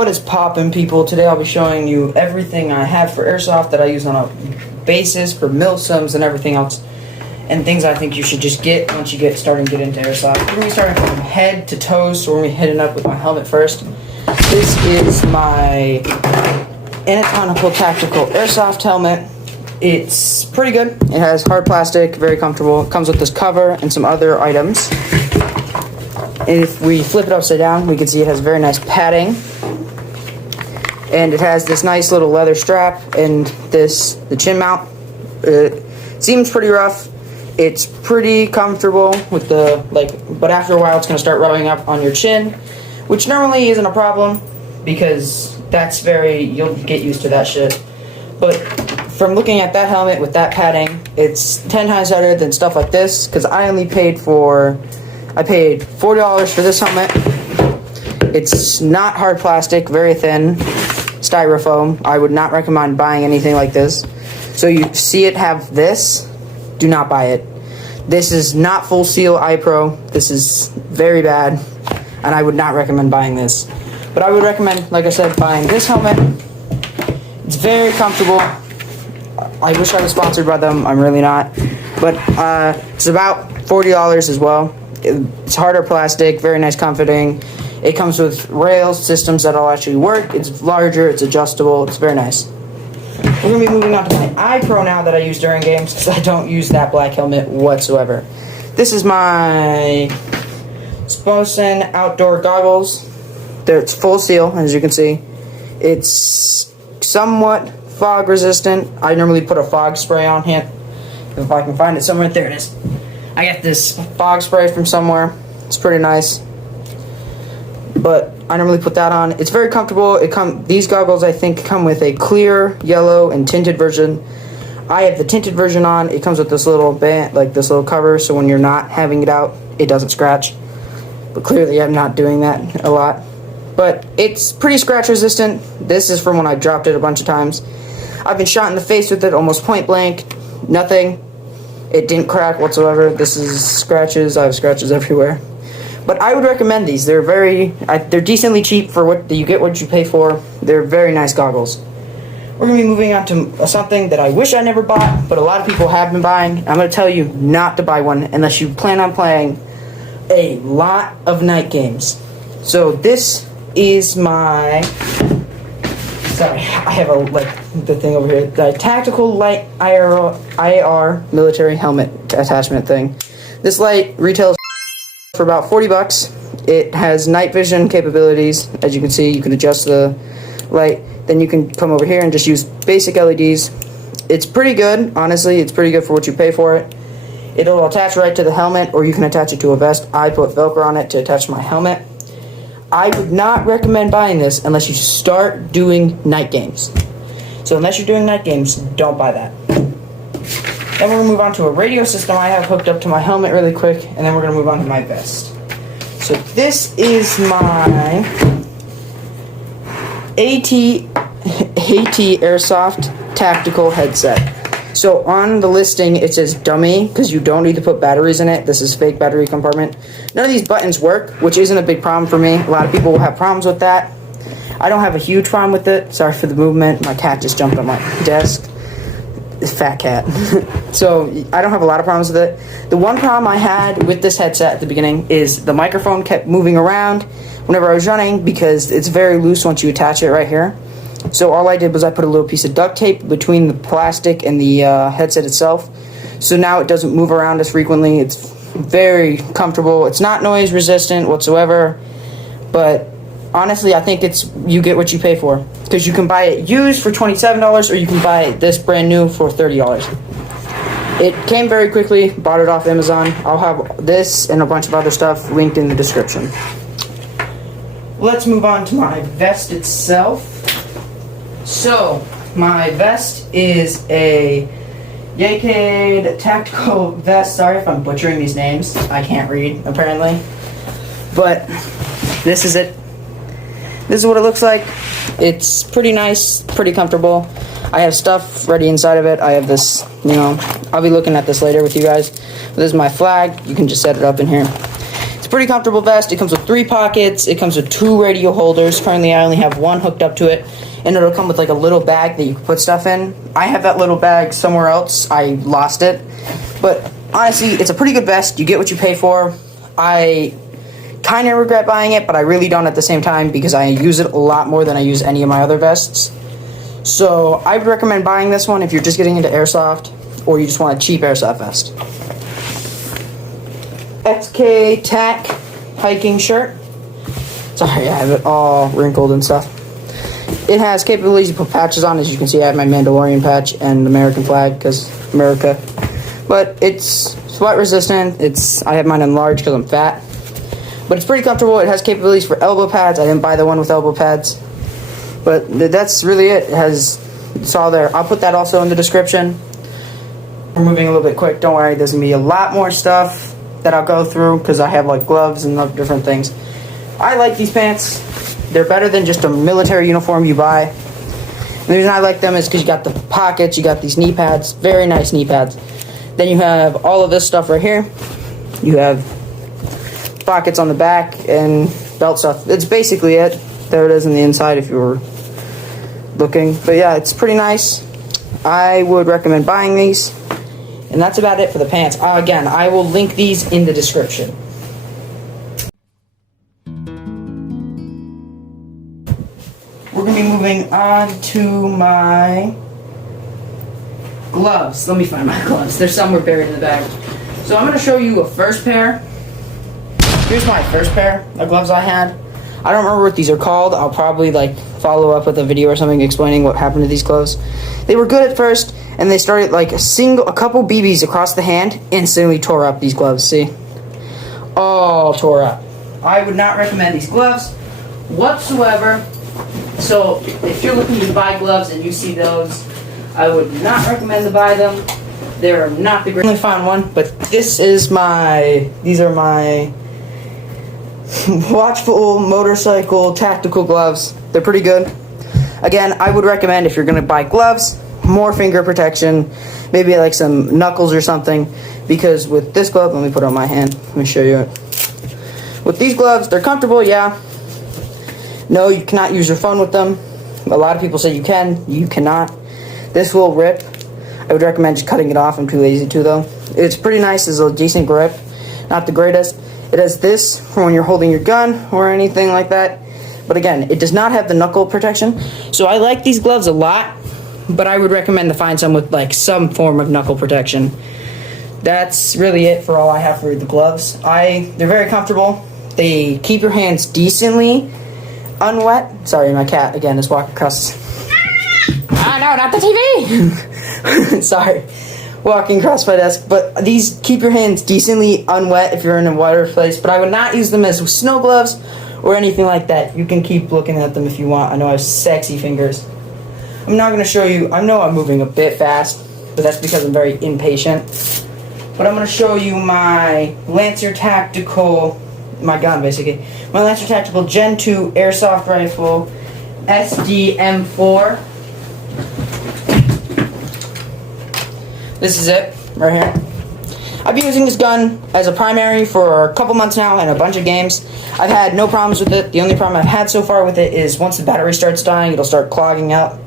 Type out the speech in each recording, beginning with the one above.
What is poppin', people? Today I'll be showing you everything I have for Airsoft that I use on a basis for milsims and everything else, and things I think you should just get once you get into Airsoft. We're going to be starting from head to toes, so we're going to be hitting up with my helmet first. This is my Anatomical tactical Airsoft helmet. It's pretty good. It has hard plastic, very comfortable. It comes with this cover and some other items. If we flip it upside down, we can see it has very nice padding. And it has this nice little leather strap and the chin mount. It seems pretty rough. It's pretty comfortable with but after a while it's going to start rubbing up on your chin, which normally isn't a problem because you'll get used to that shit. But from looking at that helmet with that padding, it's 10 times better than stuff like this, because I paid $40 for this helmet. It's not hard plastic, very thin styrofoam. I would not recommend buying anything like this. So you see it have this, do not buy it. This is not full seal iPro. This is very bad, and I would not recommend buying this. But I would recommend, like I said, buying this helmet. It's very comfortable. I wish I was sponsored by them. I'm really not. But it's about $40 as well. It's harder plastic, very nice comforting. It comes with rails, systems that'll actually work. It's larger, it's adjustable, it's very nice. We're going to be moving on to my iPro now that I use during games, because I don't use that black helmet whatsoever. This is my Spawson outdoor goggles. It's full seal, as you can see. It's somewhat fog resistant. I normally put a fog spray on here. If I can find it somewhere, there it is. I got this fog spray from somewhere. It's pretty nice. But I normally put that on. It's very comfortable. These goggles, I think, come with a clear, yellow, and tinted version. I have the tinted version on. It comes with this little band, like this little cover, so when you're not having it out, it doesn't scratch. But clearly, I'm not doing that a lot. But it's pretty scratch resistant. This is from when I dropped it a bunch of times. I've been shot in the face with it almost point blank. Nothing. It didn't crack whatsoever. This is scratches. I have scratches everywhere. But I would recommend these. They're decently cheap for what you get what you pay for. They're very nice goggles. We're going to be moving on to something that I wish I never bought, but a lot of people have been buying. I'm going to tell you not to buy one unless you plan on playing a lot of night games. So this is my... Sorry, I have the thing over here. The tactical light IR military helmet attachment thing. This light retails for about $40. It has night vision capabilities. As you can see, you can adjust the light. Then you can come over here and just use basic LEDs. It's pretty good, honestly. It's pretty good for what you pay for it. It'll attach right to the helmet, or you can attach it to a vest. I put Velcro on it to attach to my helmet. I would not recommend buying this unless you start doing night games. So unless you're doing night games, don't buy that. Then we're going to move on to a radio system I have hooked up to my helmet really quick, and then we're going to move on to my vest. So this is my AT Airsoft tactical headset. So on the listing it says dummy because you don't need to put batteries in it. This is fake battery compartment. None of these buttons work, which isn't a big problem for me. A lot of people will have problems with that. I don't have a huge problem with it. Sorry for the movement. My cat just jumped on my desk. This fat cat. So I don't have a lot of problems with it. The one problem I had with this headset at the beginning is the microphone kept moving around whenever I was running because it's very loose once you attach it right here. So all I did was I put a little piece of duct tape between the plastic and the headset itself. So now it doesn't move around as frequently. It's very comfortable. It's not noise resistant whatsoever. But honestly, I think you get what you pay for. Because you can buy it used for $27 or you can buy this brand new for $30. It came very quickly. Bought it off Amazon. I'll have this and a bunch of other stuff linked in the description. Let's move on to my vest itself. So, my vest is a Jaycade tactical vest. Sorry if I'm butchering these names. I can't read, apparently. But this is it. This is what it looks like. It's pretty nice, pretty comfortable. I have stuff ready inside of it. I have this, I'll be looking at this later with you guys. This is my flag. You can just set it up in here. It's pretty comfortable vest. It comes with 3 pockets. It comes with 2 radio holders. Currently, I only have 1 hooked up to it. And it'll come with like a little bag that you can put stuff in. I have that little bag somewhere else. I lost it. But honestly, it's a pretty good vest. You get what you pay for. I kind of regret buying it, but I really don't at the same time because I use it a lot more than I use any of my other vests. So I would recommend buying this one if you're just getting into Airsoft or you just want a cheap Airsoft vest. XK Tac hiking shirt. Sorry, I have it all wrinkled and stuff. It has capabilities to put patches on. As you can see, I have my Mandalorian patch and the American flag because America. But it's sweat resistant. I have mine in large because I'm fat. But it's pretty comfortable. It has capabilities for elbow pads. I didn't buy the one with elbow pads. But that's really it. It's all there. I'll put that also in the description. We're moving a little bit quick. Don't worry. There's going to be a lot more stuff that I'll go through because I have like gloves and different things. I like these pants. They're better than just a military uniform you buy. And the reason I like them is because you got the pockets, you got these knee pads, very nice knee pads. Then you have all of this stuff right here. You have pockets on the back and belt stuff. It's basically it. There it is on the inside if you were looking. But yeah, it's pretty nice. I would recommend buying these. And that's about it for the pants. Again, I will link these in the description. We're going to be moving on to my gloves. Let me find my gloves. There's somewhere buried in the bag. So I'm going to show you a first pair. Here's my first pair of gloves I had. I don't remember what these are called. I'll probably like follow up with a video or something explaining what happened to these gloves. They were good at first, and they started like a couple BBs across the hand instantly tore up these gloves. See? All tore up. I would not recommend these gloves whatsoever. So if you're looking to buy gloves and you see those, I would not recommend to buy them. They're not the great. I only found one, but these are my Watchful motorcycle tactical gloves. They're pretty good. Again, I would recommend if you're going to buy gloves, more finger protection, maybe like some knuckles or something, because with this glove, let me put it on my hand. Let me show you it. With these gloves, they're comfortable, yeah. No, you cannot use your phone with them. A lot of people say you can. You cannot. This will rip. I would recommend just cutting it off. I'm too lazy to, though. It's pretty nice. It's a decent grip. Not the greatest. It has this for when you're holding your gun or anything like that. But again, it does not have the knuckle protection. So I like these gloves a lot, but I would recommend to find some with like some form of knuckle protection. That's really it for all I have for the gloves. They're very comfortable. They keep your hands decently unwet. Sorry, my cat again is walking across. Ah, no, not the TV. Sorry, walking across my desk. But these keep your hands decently unwet if you're in a wetter place. But I would not use them as snow gloves or anything like that. You can keep looking at them if you want. I know I have sexy fingers. I'm not going to show you. I know I'm moving a bit fast, but that's because I'm very impatient. But I'm going to show you my Lancer Tactical, my gun basically. My Lancer Tactical Gen 2 Airsoft Rifle SDM4. This is it, right here. I've been using this gun as a primary for a couple months now in a bunch of games. I've had no problems with it. The only problem I've had so far with it is once the battery starts dying, it'll start clogging out.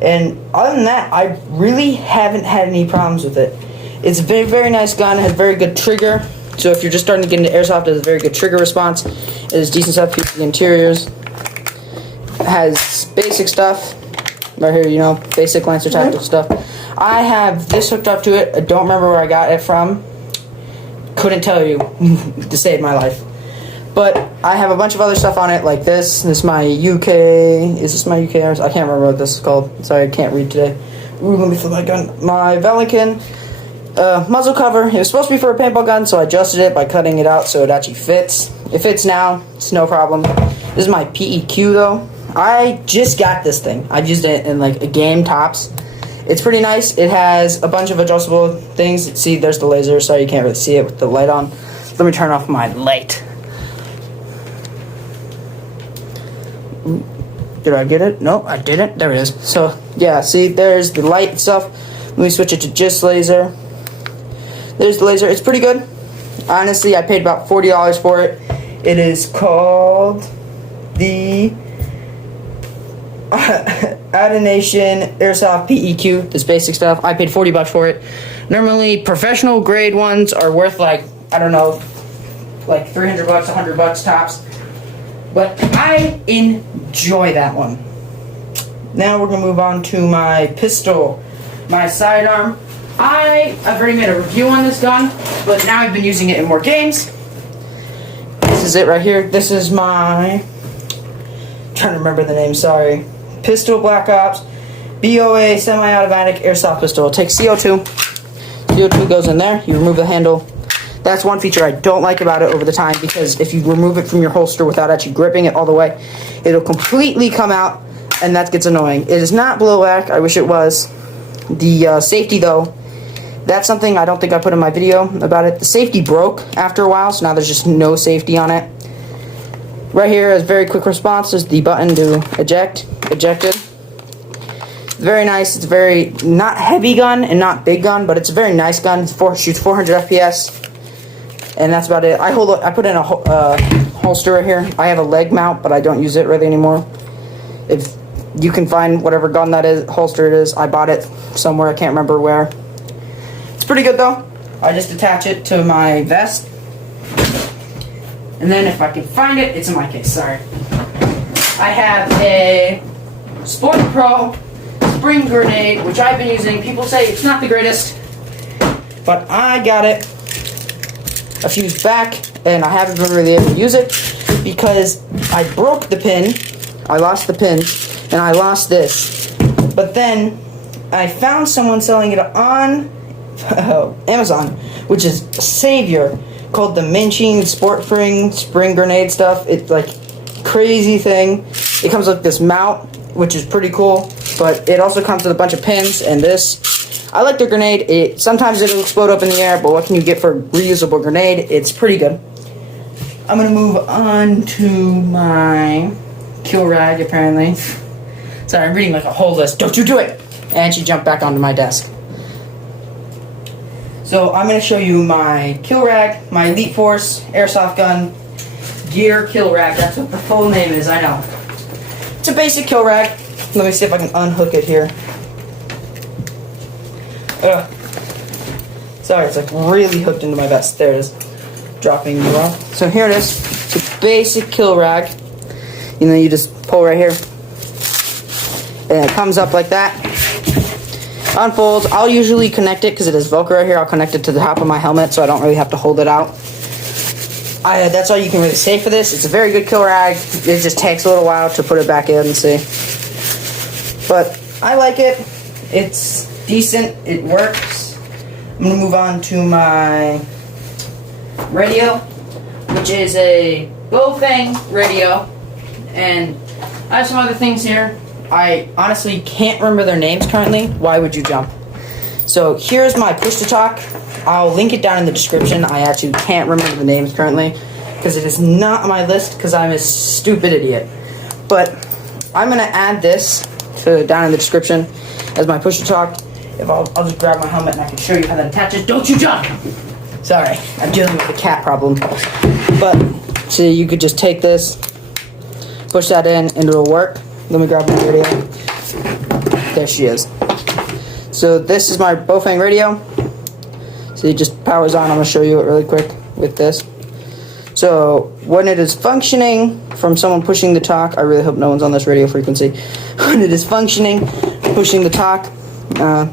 And other than that, I really haven't had any problems with it. It's a very, very nice gun. It has very good trigger. So if you're just starting to get into Airsoft, it has a very good trigger response. It has decent stuff. Here's the interiors. It has basic stuff. Right here, you know, basic Lancer Tactical stuff. I have this hooked up to it. I don't remember where I got it from. Couldn't tell you to save my life. But I have a bunch of other stuff on it, like this. This is my UK. Is this my UK? I can't remember what this is called. Sorry, I can't read today. Ooh, let me flip my gun. My Velican muzzle cover. It was supposed to be for a paintball gun, so I adjusted it by cutting it out so it actually fits. It fits now. It's no problem. This is my PEQ, though. I just got this thing. I used it in like a game tops. It's pretty nice. It has a bunch of adjustable things. See, there's the laser. Sorry, you can't really see it with the light on. Let me turn off my light. Did I get it? No, I didn't. There it is. So, yeah, see, there's the light and stuff. Let me switch it to just laser. There's the laser. It's pretty good. Honestly, I paid about $40 for it. It is called the Anatomical Airsoft PEQ, this basic stuff. I paid $40 for it. Normally, professional grade ones are worth like, I don't know, like $300, $100 tops. But I enjoy that one. Now we're going to move on to my pistol, my sidearm. I've already made a review on this gun, but now I've been using it in more games. This is it right here. This is my, I'm trying to remember the name, sorry. Pistol Black Ops BOA semi-automatic airsoft pistol. It takes CO2. CO2 goes in there. You remove the handle. That's one feature I don't like about it over the time, because if you remove it from your holster without actually gripping it all the way, it'll completely come out, and that gets annoying. It is not blowback. I wish it was. The safety, though, that's something I don't think I put in my video about it. The safety broke after a while, so now there's just no safety on it. Right here is very quick response. There's the button to eject. Ejected. Very nice. It's very not heavy gun and not big gun, but it's a very nice gun. It shoots 400 FPS, and that's about it. I put in a holster right here. I have a leg mount, but I don't use it really anymore. If you can find whatever gun that is, holster it is, I bought it somewhere. I can't remember where. It's pretty good though. I just attach it to my vest, and then if I can find it, it's in my case. Sorry. I have a Sport Pro spring grenade, which I've been using. People say it's not the greatest, but I got it a few years back, and I haven't been really able to use it because I broke the pin, I lost the pin, and I lost this. But then I found someone selling it on Amazon, which is a savior, called the Minchin Sport spring grenade stuff. It's like crazy thing. It comes with this mount, which is pretty cool, but it also comes with a bunch of pins and this. I like the grenade. Sometimes it'll explode up in the air, but what can you get for a reusable grenade? It's pretty good. I'm gonna move on to my kill rag, apparently. Sorry, I'm reading like a whole list. Don't you do it! And she jumped back onto my desk. So I'm gonna show you my kill rag, my Elite Force airsoft gun gear kill rag. That's what the full name is, I know. It's a basic kill rag. Let me see if I can unhook it here. Sorry, it's like really hooked into my vest. There it is. Dropping you off. So here it is. It's a basic kill rag. You know, you just pull right here. And it comes up like that. Unfolds. I'll usually connect it because it is Velcro right here. I'll connect it to the top of my helmet so I don't really have to hold it out. That's all you can really say for this. It's a very good kill rag. It just takes a little while to put it back in and see. But I like it. It's decent. It works. I'm going to move on to my radio, which is a Bowfang Radio. And I have some other things here. I honestly can't remember their names currently. Why would you jump? So here's my push-to-talk. I'll link it down in the description. I actually can't remember the names currently because it is not on my list because I'm a stupid idiot. But I'm going to add this down in the description as my push-to-talk. I'll just grab my helmet and I can show you how that attaches. Don't you jump! Sorry, I'm dealing with a cat problem. But, see, you could just take this, push that in, and it'll work. Let me grab my radio. There she is. So this is my Bowfang Radio. So it just powers on. I'm going to show you it really quick with this. So when it is functioning from someone pushing the talk, I really hope no one's on this radio frequency. When it is functioning, pushing the talk,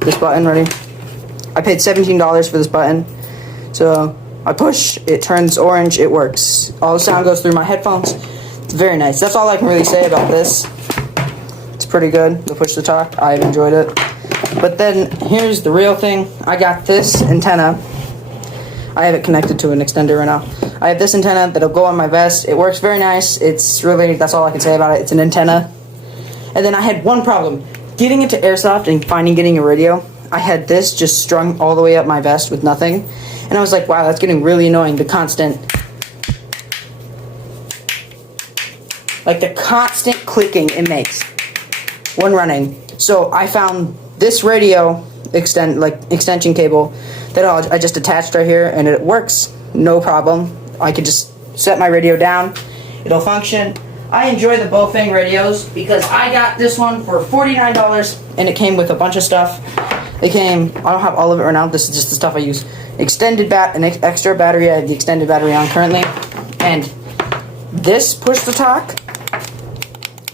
this button right here. I paid $17 for this button. So I push, it turns orange, it works. All the sound goes through my headphones. It's very nice. That's all I can really say about this. It's pretty good, the push to talk. I've enjoyed it. But then here's the real thing. I got this antenna. I have it connected to an extender right now. I have this antenna that'll go on my vest. It works very nice. It's really, that's all I can say about it. It's an antenna. And then I had one problem. Getting into Airsoft and getting a radio, I had this just strung all the way up my vest with nothing. And I was like, wow, that's getting really annoying. The constant clicking it makes when running. So I found this radio extension cable that I just attached right here, and it works. no problem. I could just set my radio down. It'll function. I enjoy the Bowfang radios because I got this one for $49 and it came with a bunch of stuff. I don't have all of it right now. This is just the stuff I use. An extra battery. I have the extended battery on currently. And this push to talk,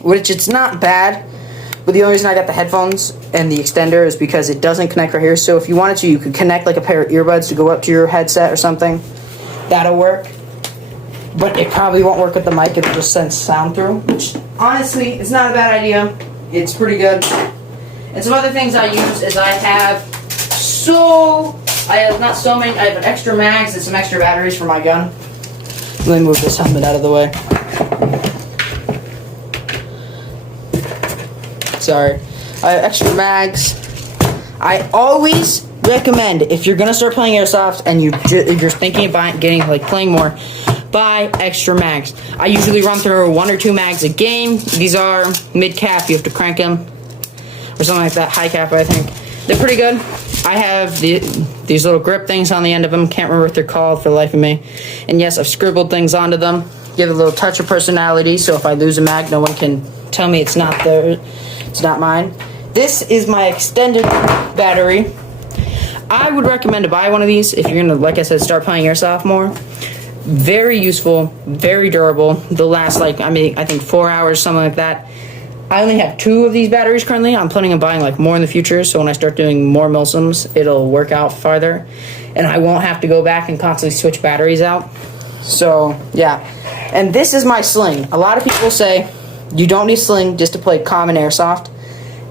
which it's not bad, but the only reason I got the headphones and the extender is because it doesn't connect right here. So if you wanted to, you could connect like a pair of earbuds to go up to your headset or something. That'll work. But it probably won't work with the mic. It'll just send sound through, which honestly, it's not a bad idea. It's pretty good. And some other things I use is I have not so many. I have an extra mags and some extra batteries for my gun. Let me move this helmet out of the way. Sorry. I have extra mags. I always recommend, if you're gonna start playing Airsoft and you're thinking about playing more, buy extra mags. I usually run through 1 or 2 mags a game. These are mid-cap. You have to crank them. Or something like that. High cap, I think. They're pretty good. I have these little grip things on the end of them. Can't remember what they're called for the life of me. And yes, I've scribbled things onto them. Give it a little touch of personality, so if I lose a mag, no one can tell me it's not there. It's not mine. This is my extended battery. I would recommend to buy one of these if you're going to, like I said, start playing Airsoft more. Very useful, very durable. They'll last I think 4 hours, something like that. I only have 2 of these batteries currently. I'm planning on buying more in the future, so when I start doing more milsims, it'll work out farther, and I won't have to go back and constantly switch batteries out. So, yeah. And this is my sling. A lot of people say you don't need sling just to play common Airsoft,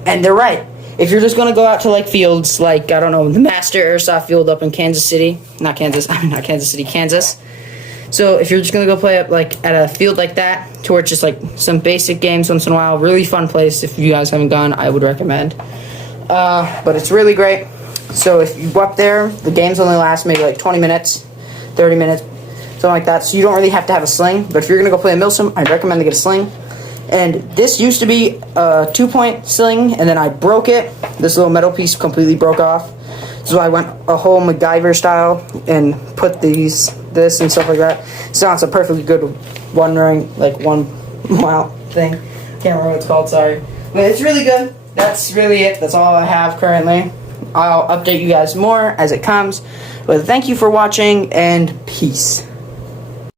and they're right. If you're just going to go out to fields I don't know, the Master Airsoft Field up in Kansas City. Kansas. So if you're just going to go play up at a field like that, towards just some basic games once in a while, really fun place. If you guys haven't gone, I would recommend. But it's really great. So if you go up there, the games only last maybe 20 minutes, 30 minutes, something like that. So you don't really have to have a sling. But if you're going to go play a milsim, I'd recommend to get a sling. And this used to be a 2-point sling, and then I broke it. This little metal piece completely broke off. So I went a whole MacGyver style and put this and stuff like that. So it's a perfectly good one mile thing. Can't remember what it's called, sorry. But it's really good. That's really it. That's all I have currently. I'll update you guys more as it comes. But thank you for watching, and peace.